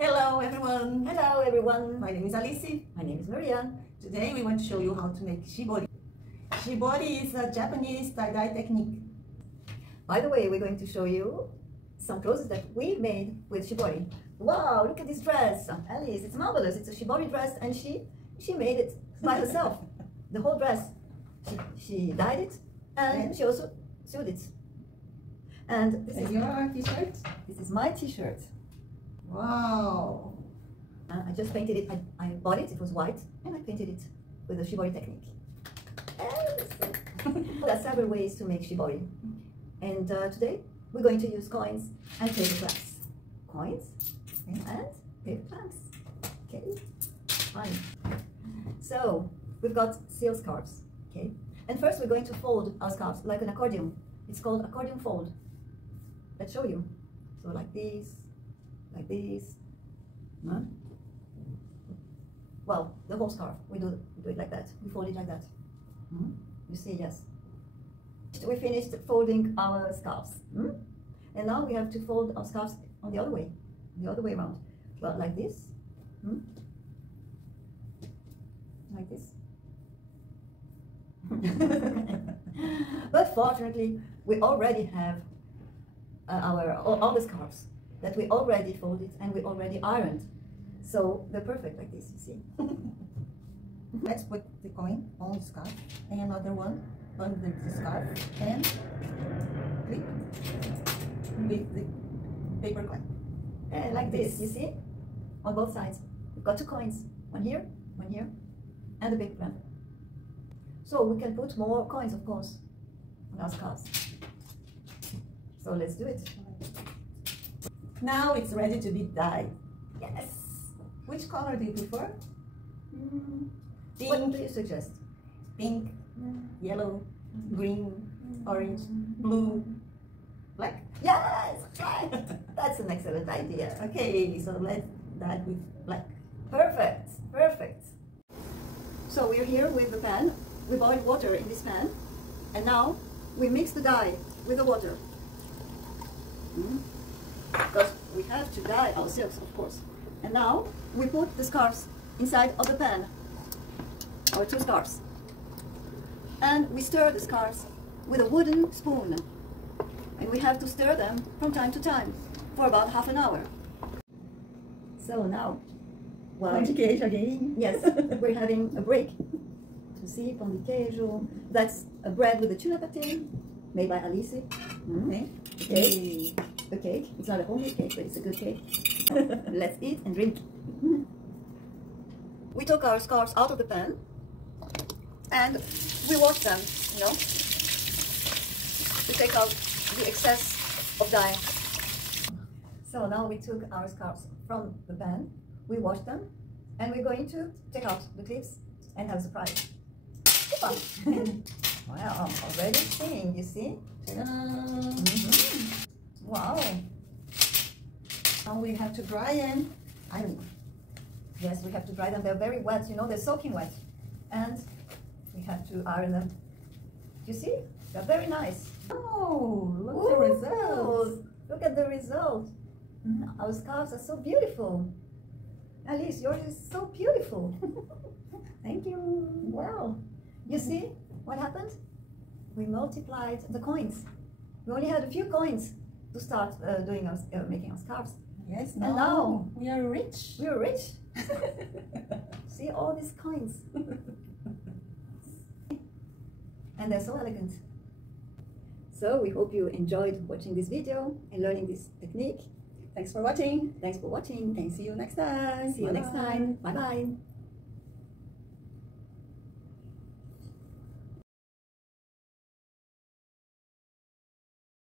Hello everyone! Hello everyone! My name is Alice. My name is Maria. Today we want to show you how to make shibori. Shibori is a Japanese tie-dye technique. By the way, we're going to show you some clothes that we made with shibori. Wow, look at this dress! Alice, it's marvelous. It's a shibori dress and she made it by herself. The whole dress. She dyed it and she also sewed it. And this is your t-shirt? This is my t-shirt. Wow! I just painted it. I bought it. It was white, and I painted it with the shibori technique. There are several ways to make shibori, and today we're going to use coins and paper clamps. Coins and paper clamps. Okay, fine. So we've got silk scarves. Okay, and first we're going to fold our scarves like an accordion. It's called accordion fold. Let's show you. So like this. Like this. Huh? Well, the whole scarf. We do it like that. We fold it like that. You see, yes. We finished folding our scarves. And now we have to fold our scarves on the other way around. Well, like this. Like this. But fortunately, we already have all the scarves that we already folded and we already ironed. So they're perfect like this, you see. Let's put the coin on the scarf and another one under the scarf and clip with the paper clamp. And like this, you see? On both sides. We've got two coins. One here, and the paper clamp. So we can put more coins, of course, on our scarves. So let's do it. Now it's ready to be dyed. Yes. Which color do you prefer? Pink. What do you suggest? Pink, yellow, green, orange, blue, black? Yes, right. That's an excellent idea. Okay, so let's dye with black. Perfect, perfect. So we're here with the pan. We boiled water in this pan, and now we mix the dye with the water. Because we have to dye our silks, of course. And now we put the scarves inside of the pan, our two scarves. And we stir the scarves with a wooden spoon. And we have to stir them from time to time for about half an hour. So now, Pão de queijo again. Yes, we're having a break. To see pão de queijo. That's a bread with a tuna paté made by Alice. Okay. The cake. It's not a homemade cake, but it's a good cake. Let's eat and drink. We took our scarves out of the pan and we washed them, you know, to take out the excess of dye. So now we took our scarves from the pan, we washed them, and we're going to take out the clips and have a surprise. Wow, already seeing, you see? Wow. Now we have to dry and iron. Yes, we have to dry them. They're very wet, you know, they're soaking wet. And we have to iron them. You see? They're very nice. Oh, look at the results. Look at the result. Our scarves are so beautiful. Alice, yours is so beautiful. Thank you. Wow. You see what happened? We multiplied the coins. We only had a few coins to start making our scarves. Yes, and now we are rich. We are rich. See all these coins. And they're so elegant. So we hope you enjoyed watching this video and learning this technique. Thanks for watching. Thanks for watching. And see you next time. See you next time. Bye-bye.